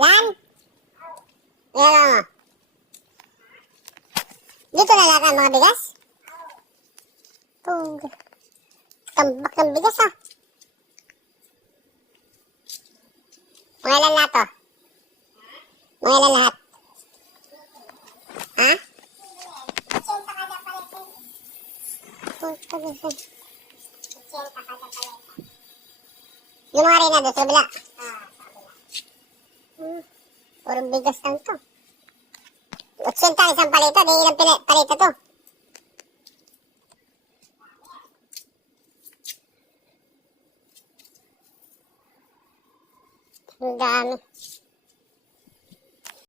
Yan. Ayan mo. Dito na lahat ang mga bigas. Tambak ng bigas ah. Mga ilan lahat to? Mga ilan lahat? Ha? Yung mga rin na doon sa kabila. Puro bigas lang to. 80 isang palito. Di ilang palito to. Ang dami.